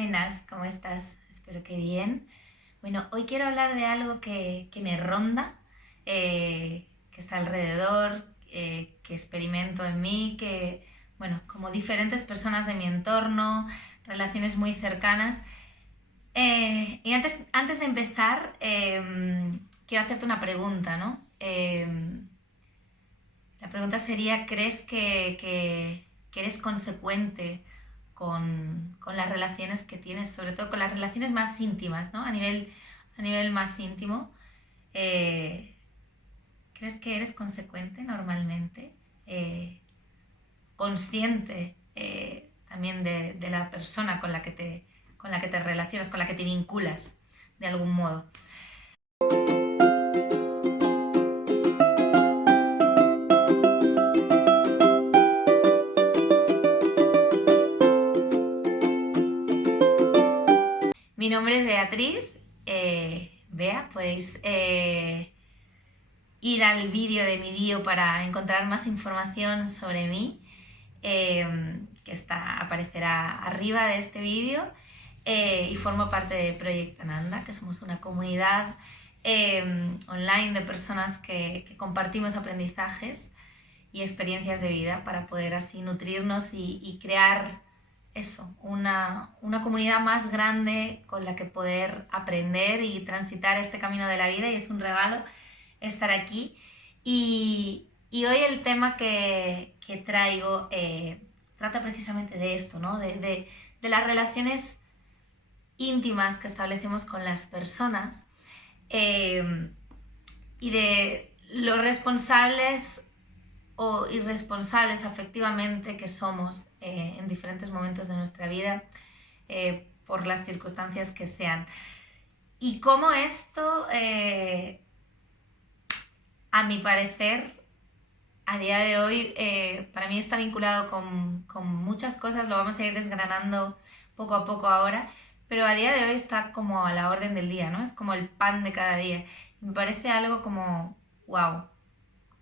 Buenas, ¿cómo estás? Espero que bien. Bueno, hoy quiero hablar de algo que me ronda, que está alrededor, que experimento en mí, bueno, como diferentes personas de mi entorno, relaciones muy cercanas. Y antes de empezar, quiero hacerte una pregunta, ¿no? La pregunta sería, ¿crees que eres consecuente con las relaciones que tienes, sobre todo con las relaciones más íntimas, ¿no? A nivel más íntimo, eh, ¿crees que eres consecuente normalmente? Consciente también de la persona con la que te relacionas, con la que te vinculas de algún modo. Mi nombre es Beatriz. Bea, podéis ir al vídeo de mi bio para encontrar más información sobre mí, que aparecerá arriba de este vídeo. Y formo parte de Project Ananda, que somos una comunidad online de personas que compartimos aprendizajes y experiencias de vida para poder así nutrirnos y crear eso, una comunidad más grande con la que poder aprender y transitar este camino de la vida, y es un regalo estar aquí. Y hoy el tema que traigo trata precisamente de esto, ¿no? De las relaciones íntimas que establecemos con las personas, eh, y de lo responsables o irresponsables afectivamente que somos en diferentes momentos de nuestra vida, por las circunstancias que sean. Y cómo esto, a mi parecer, a día de hoy, para mí está vinculado con muchas cosas. Lo vamos a ir desgranando poco a poco ahora, pero a día de hoy está como a la orden del día, ¿no? Es como el pan de cada día. Me parece algo como, wow,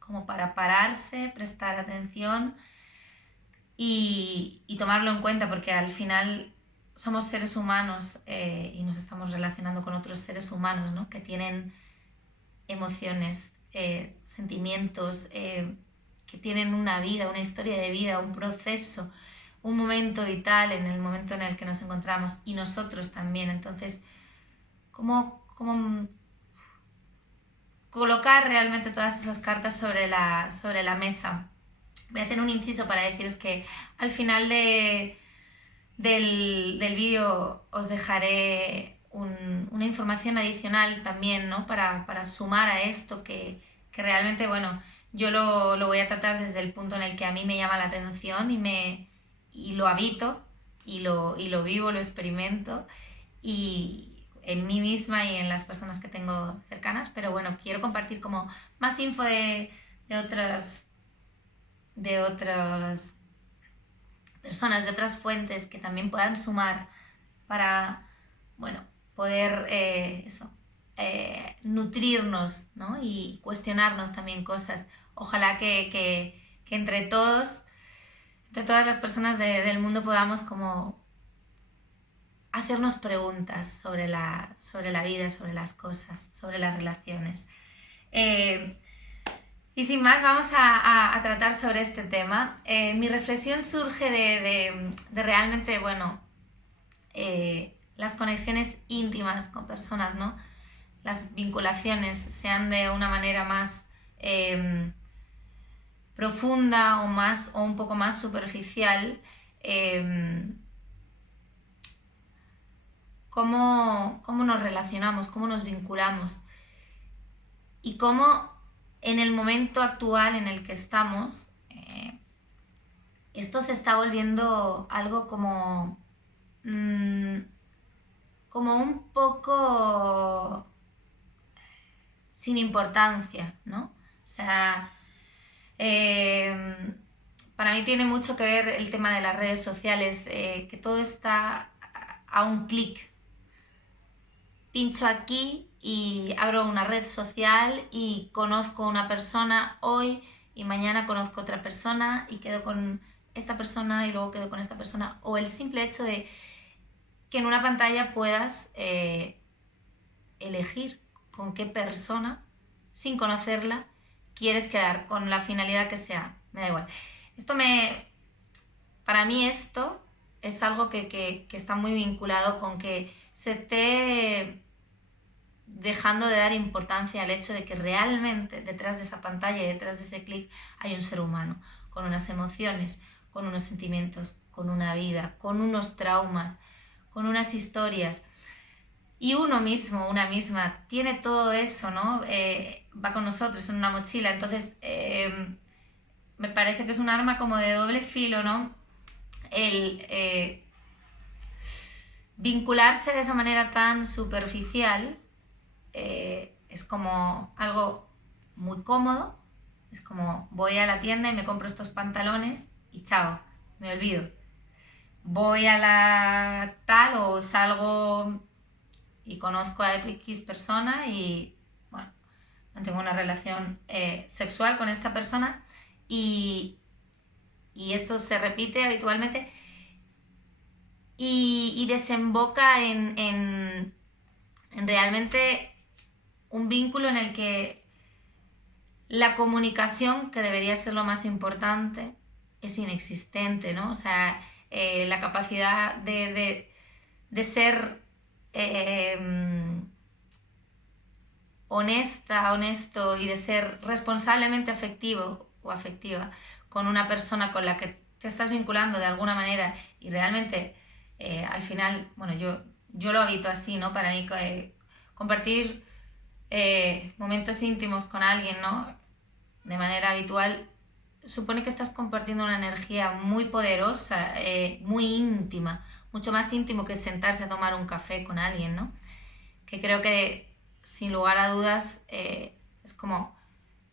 como para pararse, prestar atención y tomarlo en cuenta, porque al final somos seres humanos, y nos estamos relacionando con otros seres humanos, ¿no? Que tienen emociones, sentimientos, que tienen una vida, una historia de vida, un proceso, un momento vital en el momento en el que nos encontramos, y nosotros también. Entonces, ¿cómo colocar realmente todas esas cartas sobre la mesa? Voy a hacer un inciso para deciros que al final del vídeo os dejaré una información adicional también, ¿no? Para sumar a esto que realmente, bueno, yo lo voy a tratar desde el punto en el que a mí me llama la atención y lo habito y lo vivo, lo experimento, y en mí misma y en las personas que tengo cercanas. Pero bueno, quiero compartir como más info de otras personas, de otras fuentes que también puedan sumar para, bueno, poder nutrirnos, ¿no? Y cuestionarnos también cosas. Ojalá que entre todos, entre todas las personas del mundo, podamos como hacernos preguntas sobre la vida, sobre las cosas, sobre las relaciones. Y sin más, vamos a tratar sobre este tema. Mi reflexión surge de realmente, bueno, las conexiones íntimas con personas, ¿no? Las vinculaciones sean de una manera más profunda o un poco más superficial. Cómo nos relacionamos, cómo nos vinculamos, y cómo en el momento actual en el que estamos, esto se está volviendo algo como un poco sin importancia, ¿no? O sea, para mí tiene mucho que ver el tema de las redes sociales, que todo está a un clic. Pincho aquí y abro una red social y conozco una persona hoy, y mañana conozco otra persona y quedo con esta persona y luego quedo con esta persona. O el simple hecho de que en una pantalla puedas elegir con qué persona, sin conocerla, quieres quedar, con la finalidad que sea, me da igual. Para mí esto es algo que está muy vinculado con que se esté dejando de dar importancia al hecho de que realmente detrás de esa pantalla y detrás de ese clic hay un ser humano, con unas emociones, con unos sentimientos, con una vida, con unos traumas, con unas historias. Y uno mismo, una misma, tiene todo eso, ¿no? Va con nosotros en una mochila. Entonces, me parece que es un arma como de doble filo, ¿no? El vincularse de esa manera tan superficial es como algo muy cómodo. Es como voy a la tienda y me compro estos pantalones y chao, me olvido. Voy a la tal o salgo y conozco a X persona y, bueno, mantengo una relación sexual con esta persona y esto se repite habitualmente y desemboca en realmente un vínculo en el que la comunicación, que debería ser lo más importante, es inexistente, ¿no? O sea, la capacidad de ser honesto y de ser responsablemente afectivo o afectiva con una persona con la que te estás vinculando de alguna manera y realmente al final, bueno, yo lo habito así, ¿no? Para mí compartir momentos íntimos con alguien, ¿no? De manera habitual supone que estás compartiendo una energía muy poderosa, muy íntima, mucho más íntimo que sentarse a tomar un café con alguien, ¿no? Que creo que sin lugar a dudas es como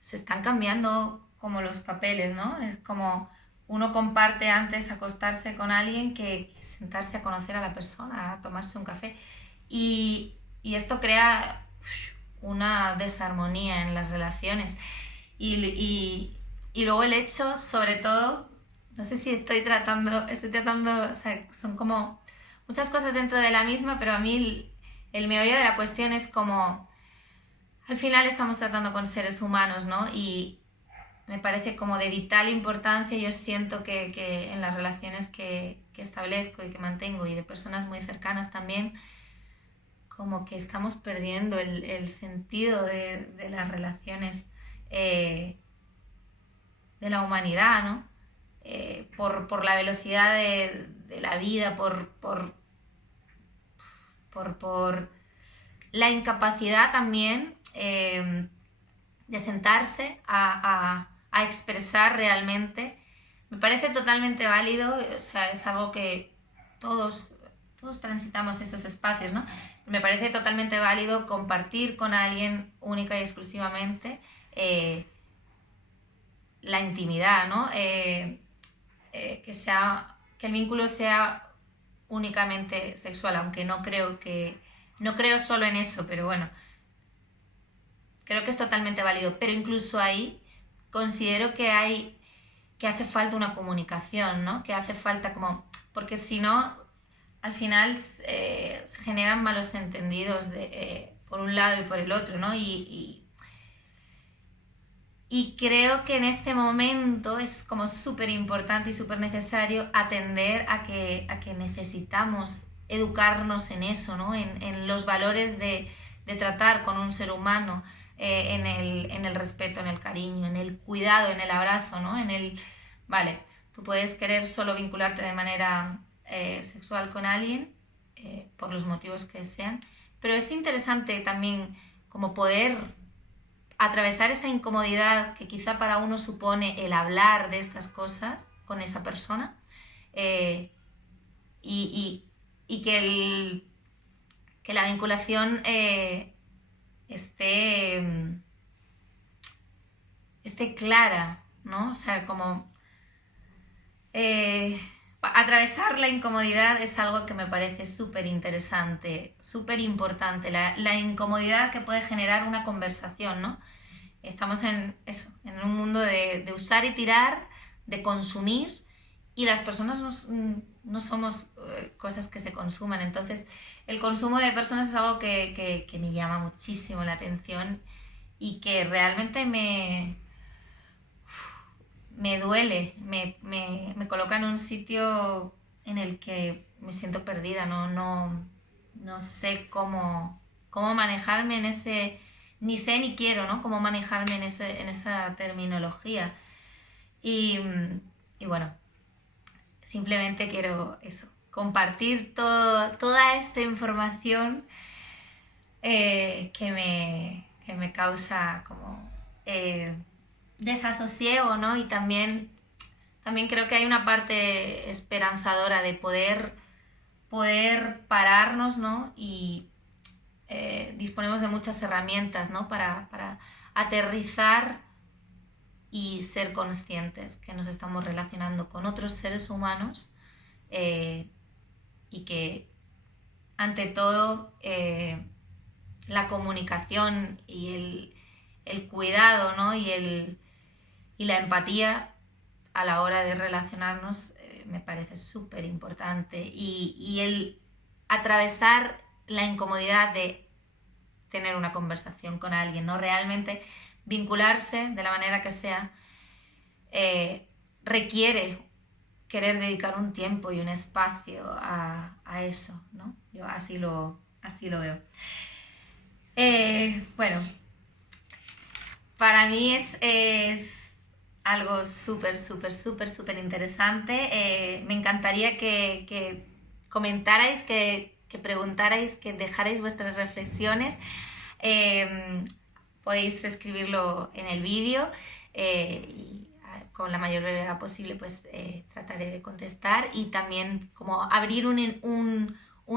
se están cambiando como los papeles, ¿no? Es como uno comparte antes acostarse con alguien que sentarse a conocer a la persona, a tomarse un café. Y esto crea una desarmonía en las relaciones. Y luego el hecho, sobre todo, no sé si estoy tratando, o sea, son como muchas cosas dentro de la misma, pero a mí el meollo de la cuestión es como, al final estamos tratando con seres humanos, ¿no? Y me parece como de vital importancia, yo siento que en las relaciones que establezco y que mantengo y de personas muy cercanas también, como que estamos perdiendo el sentido de las relaciones de la humanidad, ¿no? Por la velocidad de la vida, por la incapacidad también de sentarse a expresar realmente. Me parece totalmente válido, o sea, es algo que todos transitamos esos espacios, ¿no? Me parece totalmente válido compartir con alguien única y exclusivamente la intimidad, ¿no? Que el vínculo sea únicamente sexual, aunque no creo solo en eso, pero bueno, creo que es totalmente válido. Pero incluso ahí considero que hace falta una comunicación, ¿no? Que hace falta porque si no, al final se generan malos entendidos por un lado y por el otro, ¿no? Y creo que en este momento es como súper importante y súper necesario atender a que necesitamos educarnos en eso, ¿no? En los valores de tratar con un ser humano, en el respeto, en el cariño, en el cuidado, en el abrazo, ¿no? Vale, tú puedes querer solo vincularte de manera sexual con alguien, por los motivos que sean, pero es interesante también como poder atravesar esa incomodidad que quizá para uno supone el hablar de estas cosas con esa persona y que la vinculación esté clara, ¿no? O sea, como atravesar la incomodidad es algo que me parece súper interesante, súper importante, la incomodidad que puede generar una conversación, ¿no? Estamos en un mundo de usar y tirar, de consumir y las personas no somos cosas que se consuman. Entonces, el consumo de personas es algo que me llama muchísimo la atención y que realmente me duele, me coloca en un sitio en el que me siento perdida, no sé cómo manejarme en ese, ni sé ni quiero, ¿no? Cómo manejarme en esa terminología. Y bueno, simplemente quiero eso, compartir toda esta información que me causa como desasosiego, ¿no? Y también creo que hay una parte esperanzadora de poder pararnos, ¿no? Y disponemos de muchas herramientas, ¿no? Para aterrizar y ser conscientes que nos estamos relacionando con otros seres humanos y que ante todo la comunicación y el cuidado, ¿no? y la empatía a la hora de relacionarnos me parece súper importante y el atravesar la incomodidad de tener una conversación con alguien, ¿no? Realmente vincularse de la manera que sea requiere querer dedicar un tiempo y un espacio a eso, ¿no? Yo así lo veo. Bueno, para mí es algo súper interesante. Me encantaría que comentarais, que preguntarais, que dejarais vuestras reflexiones. Podéis escribirlo en el vídeo y con la mayor brevedad posible pues trataré de contestar y también como abrir un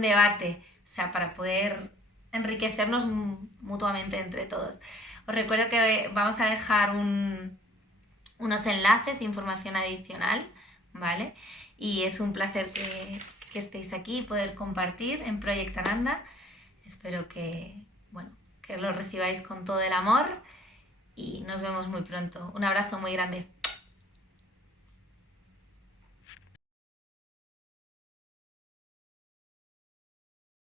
debate, o sea, para poder enriquecernos mutuamente entre todos. Os recuerdo que vamos a dejar unos enlaces e información adicional, ¿vale? Y es un placer que estéis aquí y poder compartir en Project Ananda. Espero que lo recibáis con todo el amor y nos vemos muy pronto. Un abrazo muy grande.